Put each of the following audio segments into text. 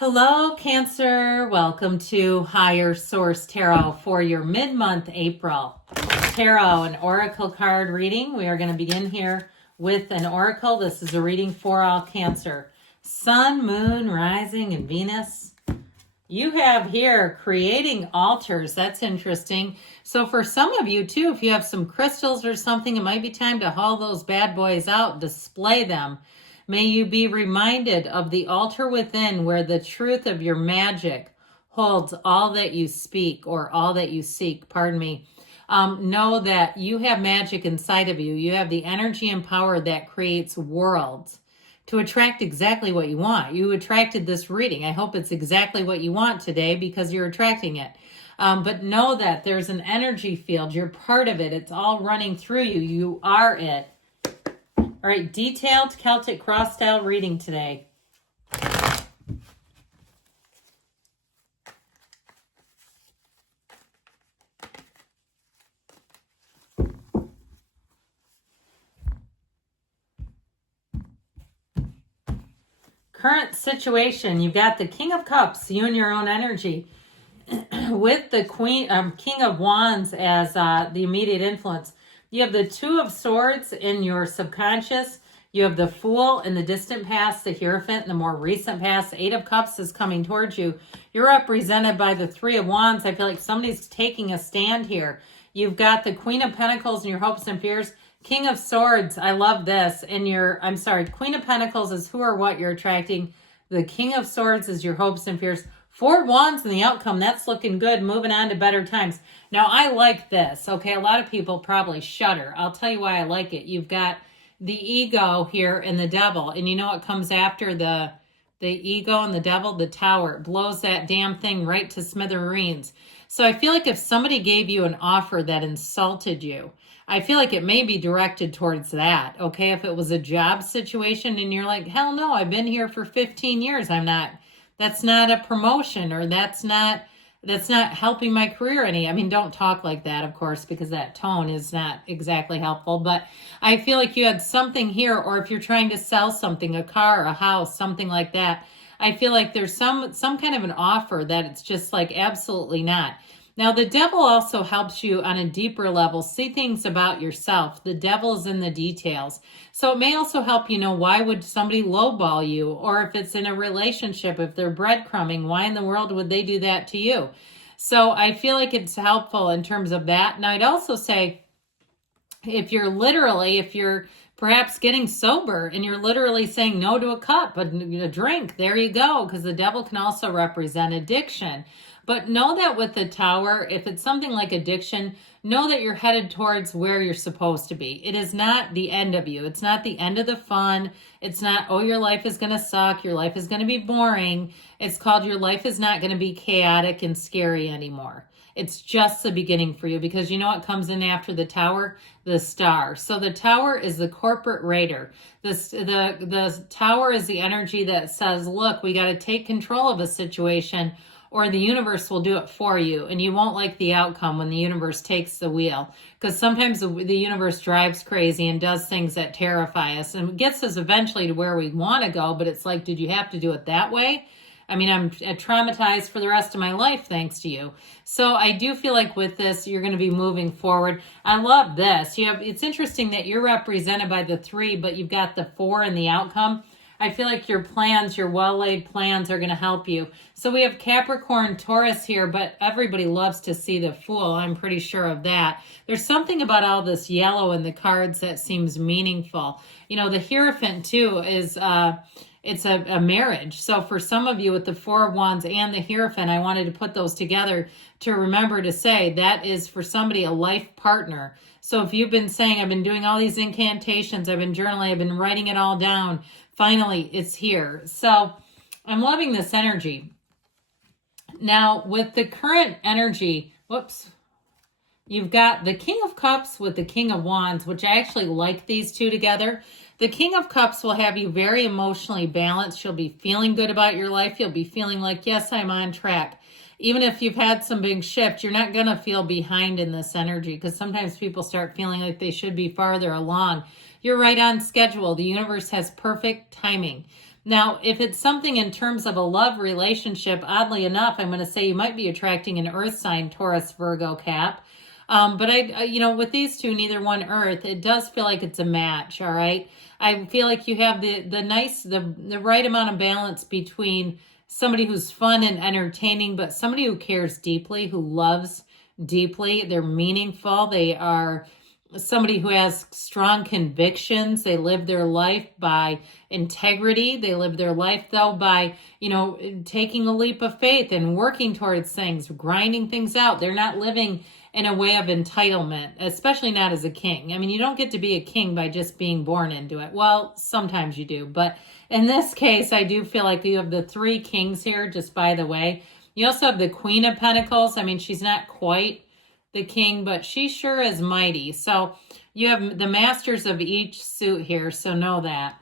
Hello, Cancer. Welcome to Higher Source Tarot for your mid-month April Tarot and Oracle card reading. We are going to begin here with an Oracle. This is a reading for all Cancer. Sun, Moon, Rising, and Venus. You have here creating altars. That's interesting. So for some of you too, if you have some crystals or something, it might be time to haul those bad boys out, display them. May you be reminded of the altar within where the truth of your magic holds all that you speak or all that you seek. Pardon me. Know that you have magic inside of you. You have the energy and power that creates worlds to attract exactly what you want. You attracted this reading. I hope it's exactly what you want today because you're attracting it. But know that there's an energy field. You're part of it. It's all running through you. You are it. All right, detailed Celtic cross style reading today. Current situation, you've got the King of Cups, you and your own energy, with the King of Wands as the immediate influence. You have the Two of Swords in your subconscious. You have the Fool in the distant past, the Hierophant in the more recent past. Eight of Cups is coming towards you. You're represented by the Three of Wands. I feel like somebody's taking a stand here. You've got the Queen of Pentacles in your hopes and fears. King of Swords, I love this. Queen of Pentacles is who or what you're attracting. The King of Swords is your hopes and fears. Four of Wands in the outcome. That's looking good. Moving on to better times. Now, I like this. Okay, a lot of people probably shudder. I'll tell you why I like it. You've got the ego here and the devil. And you know what comes after the ego and the devil? The Tower. It blows that damn thing right to smithereens. So I feel like if somebody gave you an offer that insulted you, I feel like it may be directed towards that. Okay, if it was a job situation and you're like, hell no, I've been here for 15 years. That's not a promotion, or that's not helping my career any. I mean, don't talk like that, of course, because that tone is not exactly helpful. But I feel like you had something here, or if you're trying to sell something, a car, a house, something like that, I feel like there's some kind of an offer that it's just like absolutely not. Now, the devil also helps you on a deeper level see things about yourself. The devil's in the details. So it may also help you know, why would somebody lowball you? Or if it's in a relationship, if they're breadcrumbing, why in the world would they do that to you? So I feel like it's helpful in terms of that. Now, I'd also say if you're perhaps getting sober and you're literally saying no to a cup, a drink, there you go, because the devil can also represent addiction. But know that with the Tower, if it's something like addiction, know that you're headed towards where you're supposed to be. It is not the end of you. It's not the end of the fun. It's not, oh, your life is going to suck. Your life is going to be boring. It's called your life is not going to be chaotic and scary anymore. It's just the beginning for you, because you know what comes in after the Tower? The Star. So the Tower is the corporate raider. The Tower is the energy that says, look, we got to take control of a situation, or the universe will do it for you, and you won't like the outcome when the universe takes the wheel, because sometimes the universe drives crazy and does things that terrify us and gets us eventually to where we want to go, but it's like, did you have to do it that way? I mean, I'm traumatized for the rest of my life thanks to you. So I do feel like with this, you're going to be moving forward. I love this. It's interesting that you're represented by the 3, but you've got the 4 in the outcome. I feel like your plans, your well-laid plans are going to help you. So we have Capricorn, Taurus here, but everybody loves to see the Fool. I'm pretty sure of that. There's something about all this yellow in the cards that seems meaningful. You know, the Hierophant too is, it's a marriage. So for some of you with the Four of Wands and the Hierophant, I wanted to put those together to remember to say that is for somebody a life partner. So if you've been saying, I've been doing all these incantations, I've been journaling, I've been writing it all down, finally, it's here. So I'm loving this energy. Now, with the current energy, you've got the King of Cups with the King of Wands, which I actually like these two together. The King of Cups will have you very emotionally balanced. You'll be feeling good about your life. You'll be feeling like, yes, I'm on track. Even if you've had some big shift, you're not going to feel behind in this energy, because sometimes people start feeling like they should be farther along. You're right on schedule. The universe has perfect timing. Now, if it's something in terms of a love relationship, oddly enough, I'm going to say you might be attracting an earth sign, Taurus, Virgo, Cap. But with these two, neither one earth, it does feel like it's a match. All right. I feel like you have the right amount of balance between somebody who's fun and entertaining, but somebody who cares deeply, who loves deeply. They're meaningful. They are somebody who has strong convictions. They live their life by integrity. They live their life, though, by, taking a leap of faith and working towards things, grinding things out. They're not living in a way of entitlement, especially not as a king. I mean, you don't get to be a king by just being born into it. Well, sometimes you do. But in this case, I do feel like you have the three kings here, just by the way. You also have the Queen of Pentacles. I mean, she's not quite the king, but she sure is mighty. So you have the masters of each suit here, so know that.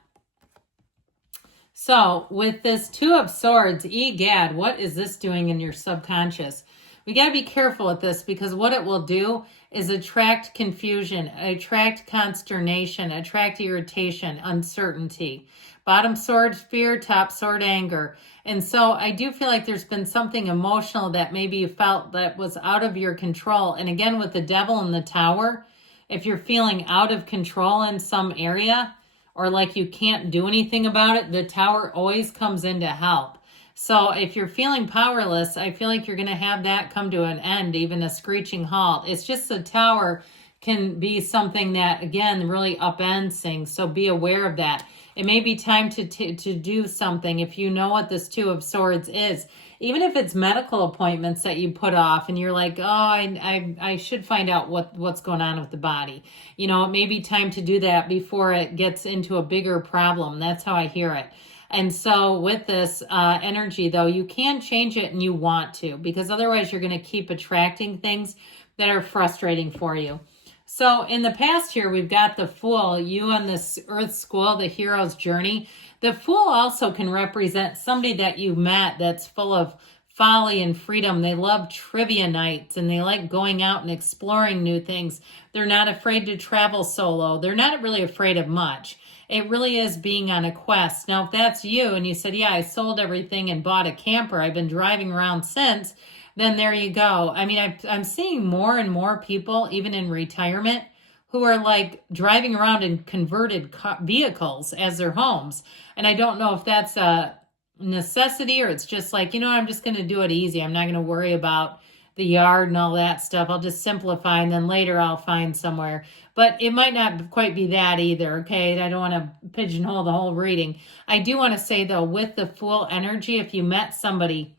So with this Two of Swords, egad, what is this doing in your subconscious? We got to be careful with this, because what it will do is attract confusion, attract consternation, attract irritation, uncertainty. Bottom sword, fear, top sword, anger. And so I do feel like there's been something emotional that maybe you felt that was out of your control. And again, with the Devil in the Tower, if you're feeling out of control in some area, or like you can't do anything about it, the Tower always comes in to help. So if you're feeling powerless, I feel like you're going to have that come to an end, even a screeching halt. It's just the Tower can be something that, again, really upends things. So be aware of that. It may be time to do something if you know what this Two of Swords is. Even if it's medical appointments that you put off and you're like, oh, I should find out what's going on with the body. It may be time to do that before it gets into a bigger problem. That's how I hear it. And so with this energy, though, you can change it and you want to, because otherwise you're going to keep attracting things that are frustrating for you. So in the past here, we've got the Fool, you on this Earth School, the hero's journey. The Fool also can represent somebody that you met that's full of folly and freedom. They love trivia nights and they like going out and exploring new things. They're not afraid to travel solo. They're not really afraid of much. It really is being on a quest. Now, if that's you and you said, yeah, I sold everything and bought a camper, I've been driving around since, then there you go. I mean, I'm seeing more and more people, even in retirement, who are like driving around in converted vehicles as their homes. And I don't know if that's a necessity or it's just like, I'm just going to do it easy. I'm not going to worry about the yard and all that stuff. I'll just simplify and then later I'll find somewhere. But it might not quite be that either, okay? I don't want to pigeonhole the whole reading. I do want to say, though, with the Fool energy, if you met somebody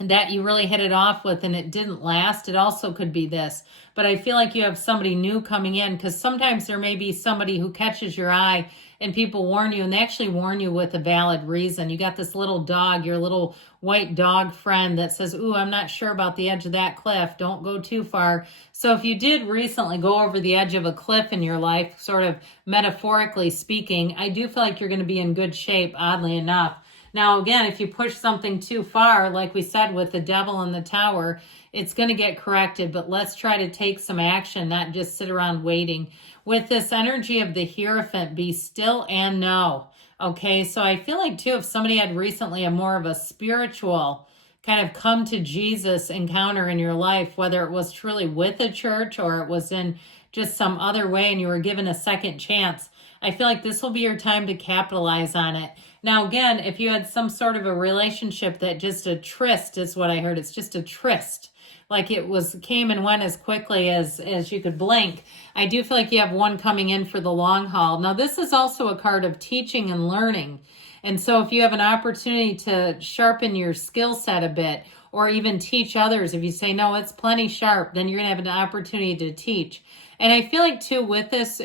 that you really hit it off with and it didn't last, it also could be this. But I feel like you have somebody new coming in, because sometimes there may be somebody who catches your eye and people warn you, and they actually warn you with a valid reason. You got this little dog, your little white dog friend that says, ooh, I'm not sure about the edge of that cliff. Don't go too far. So if you did recently go over the edge of a cliff in your life, sort of metaphorically speaking, I do feel like you're going to be in good shape, oddly enough. Now, again, if you push something too far, like we said with the Devil in the Tower, it's going to get corrected, but let's try to take some action, not just sit around waiting. With this energy of the Hierophant, be still and know. Okay, so I feel like, too, if somebody had recently a more of a spiritual kind of come to Jesus encounter in your life, whether it was truly with a church or it was in just some other way and you were given a second chance, I feel like this will be your time to capitalize on it. Now, again, if you had some sort of a relationship that just a tryst is what I heard. It's just a tryst. Like it came and went as quickly as you could blink. I do feel like you have one coming in for the long haul. Now, this is also a card of teaching and learning. And so if you have an opportunity to sharpen your skill set a bit, or even teach others, if you say, no, it's plenty sharp, then you're going to have an opportunity to teach. And I feel like, too, with this,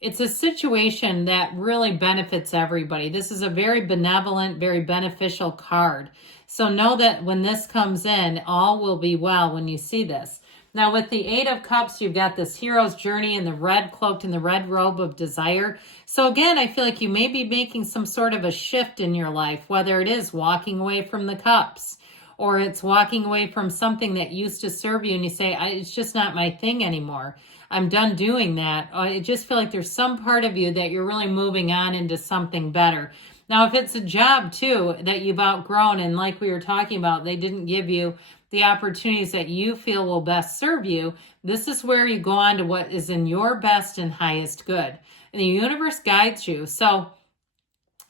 it's a situation that really benefits everybody. This is a very benevolent, very beneficial card. So know that when this comes in, all will be well when you see this. Now, with the Eight of Cups, you've got this hero's journey in the red, cloaked in the red robe of desire. So again, I feel like you may be making some sort of a shift in your life, whether it is walking away from the cups, or it's walking away from something that used to serve you and you say, it's just not my thing anymore. I'm done doing that. I just feel like there's some part of you that you're really moving on into something better. Now, if it's a job too that you've outgrown, and like we were talking about, they didn't give you the opportunities that you feel will best serve you, this is where you go on to what is in your best and highest good. And the universe guides you. So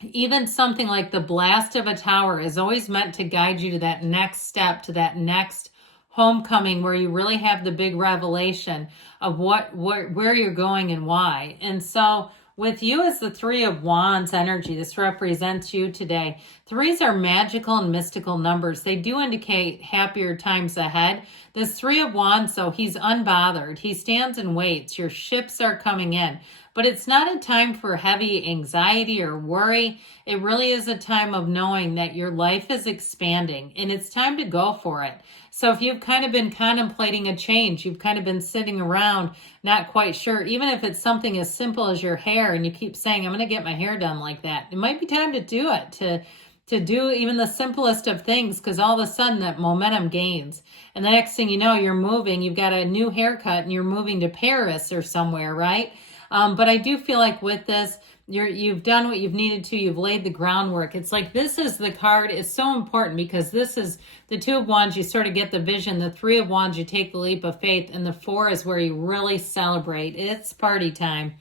even something like the blast of a tower is always meant to guide you to that next step, to that next homecoming where you really have the big revelation of where you're going and why. And so with you as the Three of Wands energy, this represents you today. Threes are magical and mystical numbers. They do indicate happier times ahead. This Three of Wands, though, he's unbothered. He stands and waits. Your ships are coming in. But it's not a time for heavy anxiety or worry. It really is a time of knowing that your life is expanding and it's time to go for it. So if you've kind of been contemplating a change, you've kind of been sitting around not quite sure, even if it's something as simple as your hair and you keep saying, I'm going to get my hair done like that. It might be time to do it, to do even the simplest of things, because all of a sudden that momentum gains. And the next thing you know, you're moving, you've got a new haircut and you're moving to Paris or somewhere, right? But I do feel like with this, you've done what you've needed to. You've laid the groundwork. It's like this is the card. It's so important because this is the Two of Wands. You sort of get the vision. The Three of Wands, you take the leap of faith. And the Four is where you really celebrate. It's party time.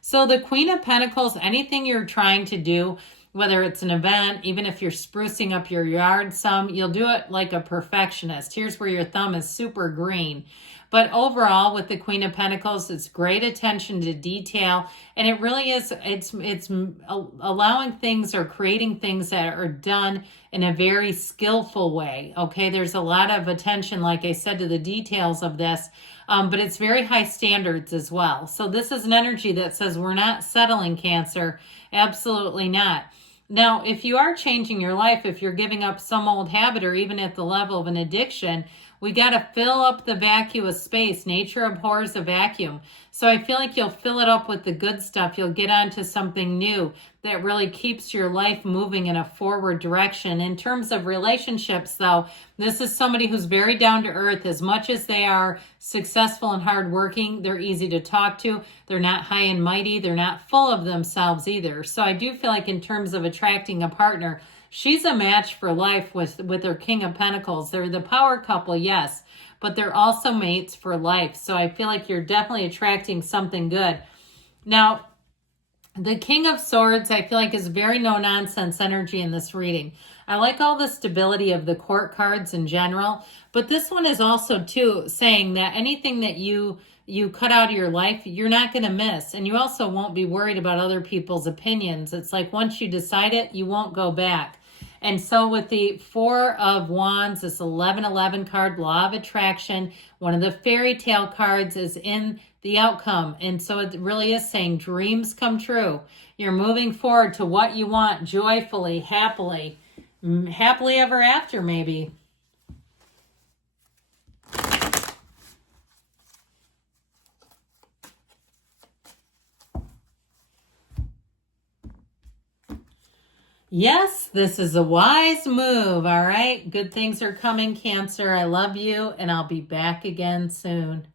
So the Queen of Pentacles, anything you're trying to do, whether it's an event, even if you're sprucing up your yard some, you'll do it like a perfectionist. Here's where your thumb is super green. But overall, with the Queen of Pentacles, it's great attention to detail. And it really is, it's allowing things or creating things that are done in a very skillful way. Okay, there's a lot of attention, like I said, to the details of this. But it's very high standards as well. So this is an energy that says we're not settling, Cancer. Absolutely not. Now, if you are changing your life, if you're giving up some old habit or even at the level of an addiction, we got to fill up the vacuous space. Nature abhors a vacuum. So I feel like you'll fill it up with the good stuff. You'll get onto something new that really keeps your life moving in a forward direction. In terms of relationships, though, this is somebody who's very down to earth. As much as they are successful and hardworking, they're easy to talk to. They're not high and mighty. They're not full of themselves either. So I do feel like in terms of attracting a partner, she's a match for life with her King of Pentacles. They're the power couple, yes, but they're also mates for life. So I feel like you're definitely attracting something good. Now, the King of Swords, I feel like, is very no-nonsense energy in this reading. I like all the stability of the court cards in general, but this one is also, too, saying that anything that you cut out of your life, you're not going to miss. And you also won't be worried about other people's opinions. It's like once you decide it, you won't go back. And so with the Four of Wands, this 1111 card, Law of Attraction, one of the fairy tale cards is in the outcome. And so it really is saying dreams come true. You're moving forward to what you want joyfully, happily ever after, maybe. Yes, this is a wise move. All right. Good things are coming, Cancer. I love you, and I'll be back again soon.